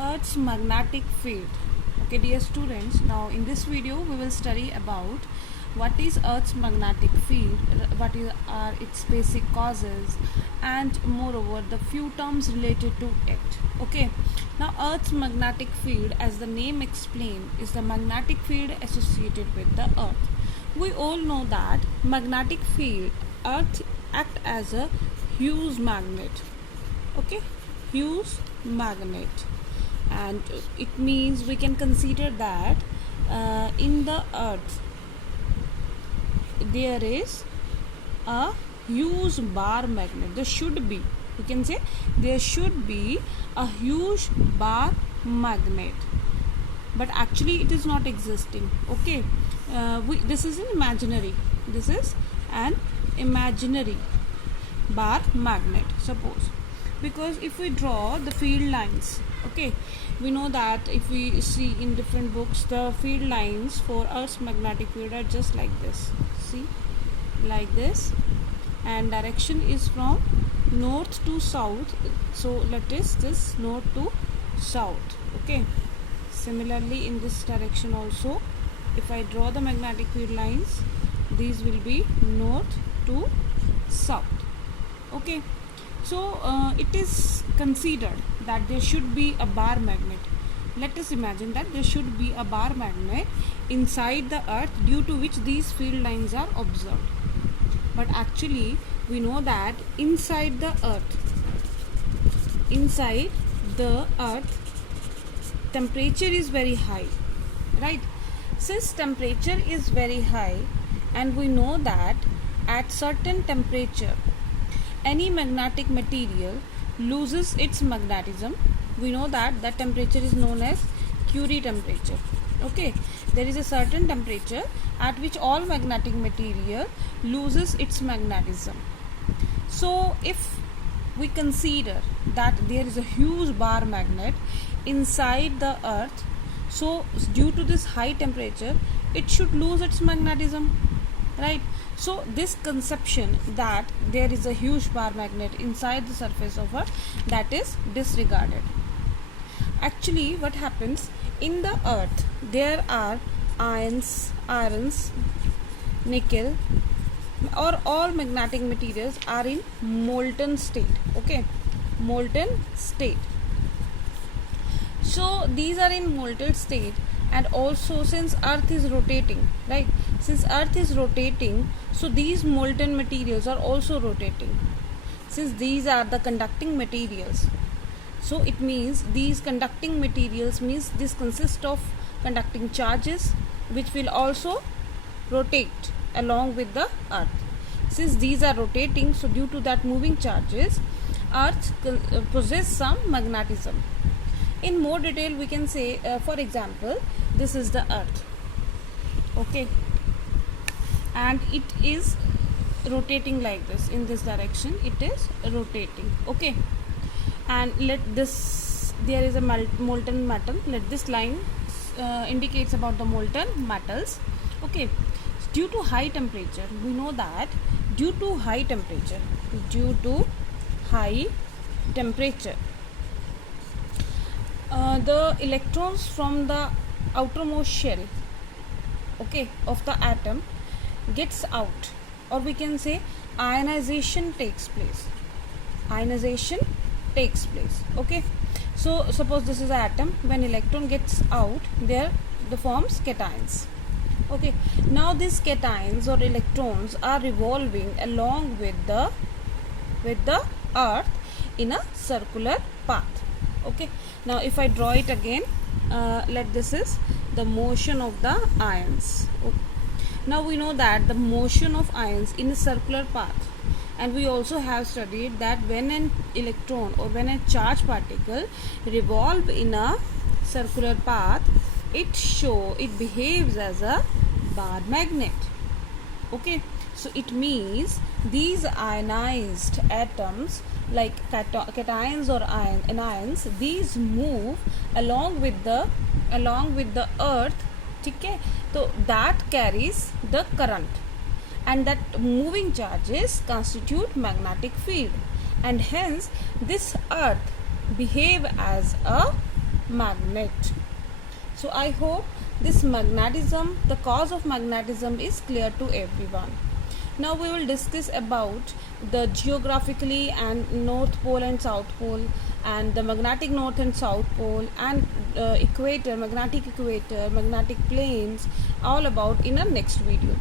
Earth's magnetic field. Okay, dear students, now in this video we will study about what is Earth's magnetic field, are its basic causes, and moreover the few terms related to it. Okay, now Earth's magnetic field, as the name explains, is the magnetic field associated with the Earth. We all know that magnetic field, Earth act as a huge magnet. Okay, huge magnet, and it means we can consider that in the Earth there is a huge bar magnet. There should be, we can say, there should be a huge bar magnet, but actually it is not existing. Okay, this is an imaginary, this is an imaginary bar magnet, suppose, because if we draw the field lines, okay, we know that if we see in different books, the field lines for Earth's magnetic field are just like this. See, like this, and direction is from north to south, so let us this north to south. Okay, similarly in this direction also, if I draw the magnetic field lines, these will be north to south. Okay, so it is considered that there should be a bar magnet. Let us imagine that there should be a bar magnet inside the Earth, due to which these field lines are observed. But actually we know that inside the Earth temperature is very high, right? Since temperature is very high, and we know that at certain temperature any magnetic material loses its magnetism. We know that that temperature is known as Curie temperature. Okay, there is a certain temperature at which all magnetic material loses its magnetism. So if we consider that there is a huge bar magnet inside the Earth, so due to this high temperature it should lose its magnetism, right? So this conception that there is a huge bar magnet inside the surface of Earth, that is disregarded. Actually what happens in the Earth, there are irons, nickel, or all magnetic materials are in molten state. Okay, molten state. So these are in molten state, and also since Earth is rotating, right? Since Earth is rotating, so these molten materials are also rotating. Since these are the conducting materials, so it means these conducting materials means this consists of conducting charges which will also rotate along with the Earth. Since these are rotating, so due to that moving charges, Earth possess some magnetism. In more detail we can say, for example, this is the Earth. Okay, and it is rotating like this, in this direction it is rotating. Okay, and let this, there is a molten metal, let this line indicates about the molten metals. Okay, due to high temperature, we know that due to high temperature, the electrons from the outermost shell, okay, of the atom gets out, or we can say ionization takes place. Okay, so suppose this is an atom. When electron gets out, there the forms cations. Okay, now these cations or electrons are revolving along with the Earth in a circular path. Okay, now if I draw it again, let this is the motion of the ions. Okay. Now we know that the motion of ions in a circular path, and we also have studied that when an electron or when a charged particle revolve in a circular path, it behaves as a bar magnet. Okay, so it means these ionized atoms, like cations or anions, these move along with the Earth. Okay, so that carries the current, and that moving charges constitute magnetic field, and hence this Earth behave as a magnet. So I hope this magnetism, the cause of magnetism, is clear to everyone. Now we will discuss about the geographically and North Pole and South Pole, and the magnetic North and South Pole, and equator, magnetic planes, all about in our next video.